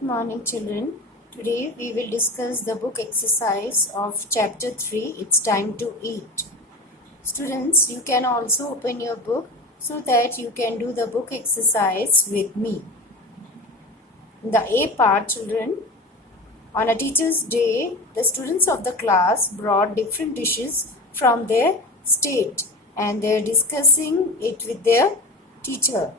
Good morning, children. Today we will discuss the book exercise of chapter 3. It's time to eat. Students, you can also open your book so that you can do the book exercise with me. In the A part, children, on a teacher's day, the students of the class brought different dishes from their state and they're discussing it with their teacher.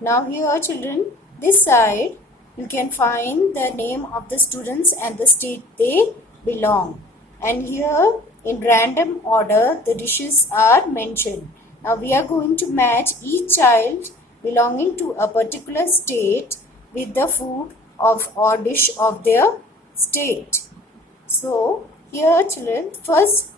Now here, children, this side you can find the name of the students and the state they belong. And here in random order the dishes are mentioned. Now we are going to match each child belonging to a particular state with the food of or dish of their state. So here, children, first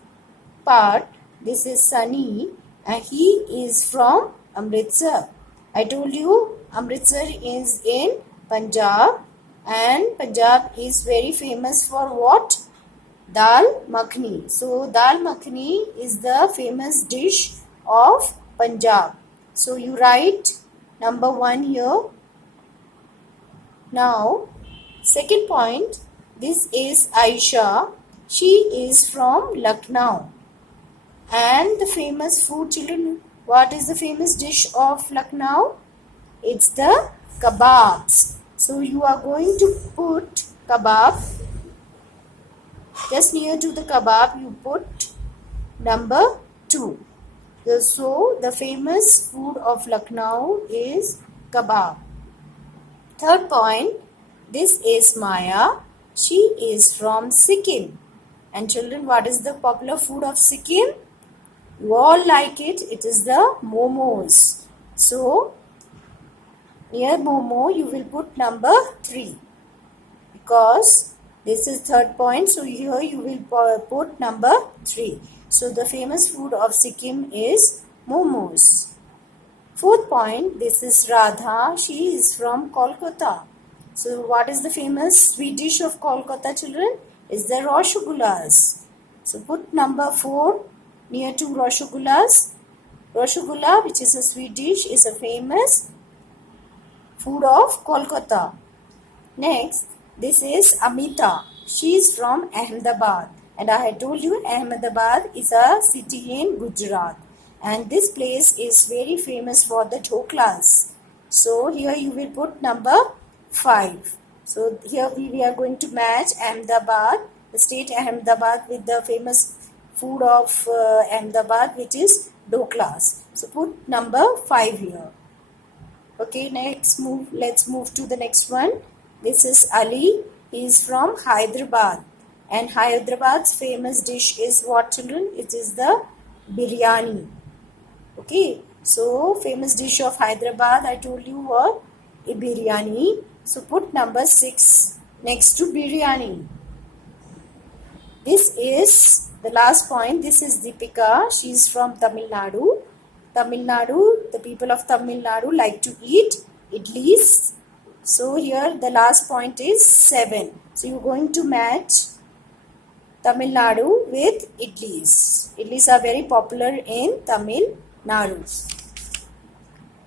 part, this is Sunny and he is from Amritsar. I told you Amritsar is in Punjab and Punjab is very famous for what? Dal Makhani. So Dal Makhani is the famous dish of Punjab. So you write number 1 here. Now second point, this is Aisha. She is from Lucknow. And the famous food, children, what is the famous dish of Lucknow? It's the kebabs. So you are going to put kebab. Just near to the kebab you put number 2. So the famous food of Lucknow is kebab. Third point, this is Maya. She is from Sikkim. And children, what is the popular food of Sikkim? You all like it. It is the momos. So near momo you will put number 3 because this is third point. So here you will put number 3. So the famous food of Sikkim is momos. Fourth point, this is Radha. She is from Kolkata. So what is the famous sweet dish of Kolkata, children? Is the Rasgullas. So put number 4 near to Rasgullas. Rasgulla, which is a sweet dish, is a famous food of Kolkata. Next, this is Amita. She is from Ahmedabad. And I had told you Ahmedabad is a city in Gujarat. And this place is very famous for the dhoklas. So here you will put number 5. So here we are going to match Ahmedabad, the state Ahmedabad, with the famous food of Ahmedabad, which is dhoklas. So put number 5 here. Okay, let's move to the next one. This is Ali. He is from Hyderabad. And Hyderabad's famous dish is what, children? It is the biryani. Okay, so famous dish of Hyderabad, I told you what? A biryani. So put number 6 next to biryani. This is the last point. This is Deepika. She is from Tamil Nadu. Tamil Nadu, the people of Tamil Nadu like to eat idlis. So here the last point is 7. So you're going to match Tamil Nadu with idlis. Idlis are very popular in Tamil Nadu.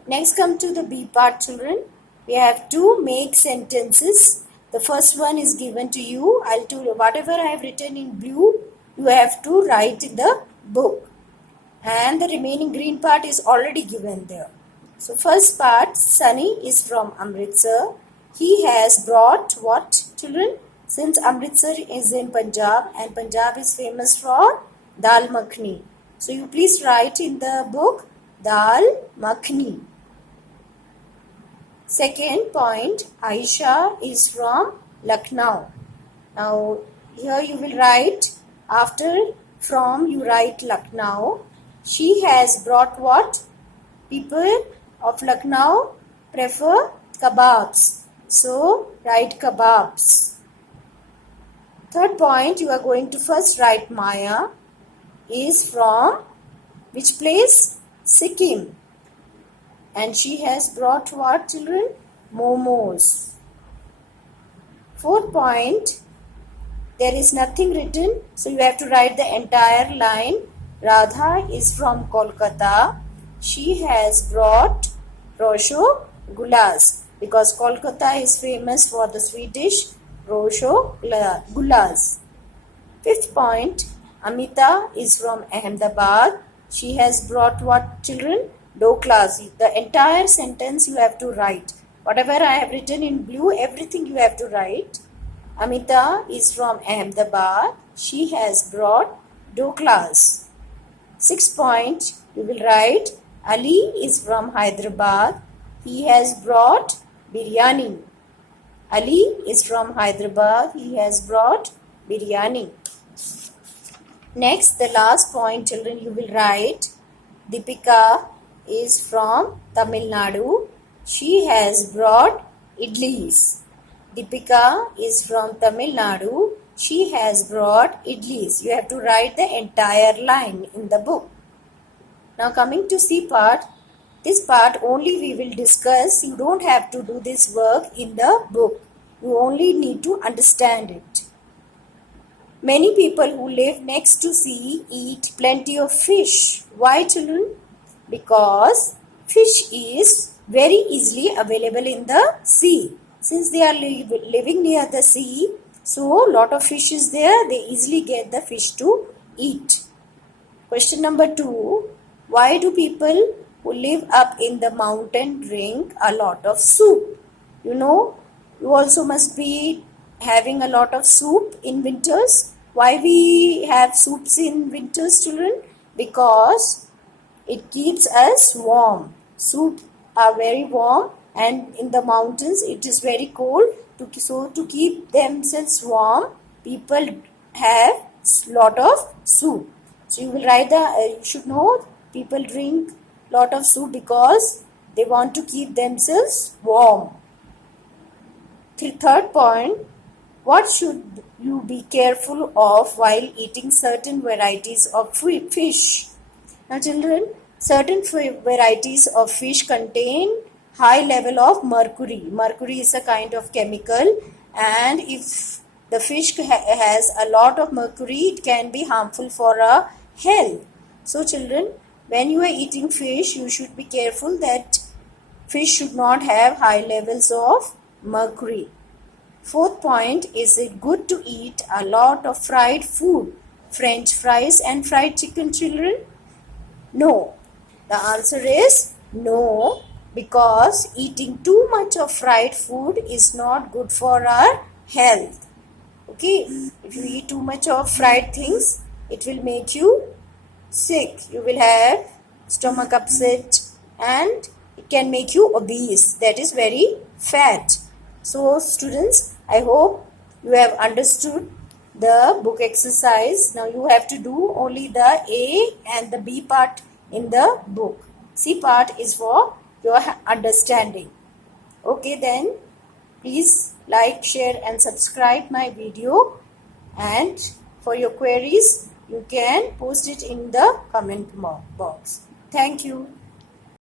Next come to the B part, children. We have to make sentences. The first one is given to you. I'll tell you whatever I have written in blue, you have to write in the book. And the remaining green part is already given there. So first part, Sunny is from Amritsar. He has brought what, children? Since Amritsar is in Punjab and Punjab is famous for Dal Makhani. So you please write in the book Dal Makhani. Second point, Aisha is from Lucknow. Now here you will write, after from you write Lucknow. She has brought what? People of Lucknow prefer kebabs. So write kebabs. Third point, you are going to first write Maya is from which place? Sikkim. And she has brought what, children? Momos. Fourth point, there is nothing written. So you have to write the entire line. Radha is from Kolkata. She has brought Rasgullas. because Kolkata is famous for the sweet dish Rosogullas. Fifth point, Amita is from Ahmedabad. She has brought what, children? Doklas. The entire sentence you have to write. Whatever I have written in blue, everything you have to write. Amita is from Ahmedabad. She has brought doklas. Sixth point, you will write, Ali is from Hyderabad. He has brought biryani. Ali is from Hyderabad. He has brought biryani. Next, the last point, children, you will write, Deepika is from Tamil Nadu. She has brought idlis. Deepika is from Tamil Nadu. She has brought idlis. You have to write the entire line in the book. Now coming to C part, this part only we will discuss. You don't have to do this work in the book. You only need to understand it. Many people who live next to sea eat plenty of fish. Why, children? Because fish is very easily available in the sea. Since they are living near the sea, so lot of fish is there. They easily get the fish to eat. Question number 2. Why do people who live up in the mountain drink a lot of soup? You know, you also must be having a lot of soup in winters. Why we have soups in winters, children? Because it keeps us warm. Soup are very warm, and in the mountains it is very cold. So to keep themselves warm, people have lot of soup. So you will write you should know, people drink lot of soup because they want to keep themselves warm. Third point, what should you be careful of while eating certain varieties of fish? Now children, certain varieties of fish contain high level of mercury. Mercury is a kind of chemical, and if the fish has a lot of mercury, it can be harmful for our health. So children, when you are eating fish, you should be careful that fish should not have high levels of mercury. Fourth point, is it good to eat a lot of fried food, French fries and fried chicken, children? No. The answer is no, because eating too much of fried food is not good for our health. Okay, if you eat too much of fried things, it will make you sick. You will have stomach upset and it can make you obese. That is very fat. So students, I hope you have understood the book exercise. Now you have to do only the A and the B part in the book. C part is for your understanding. Okay then, please like, share and subscribe my video, and for your queries you can post it in the comment box. Thank you.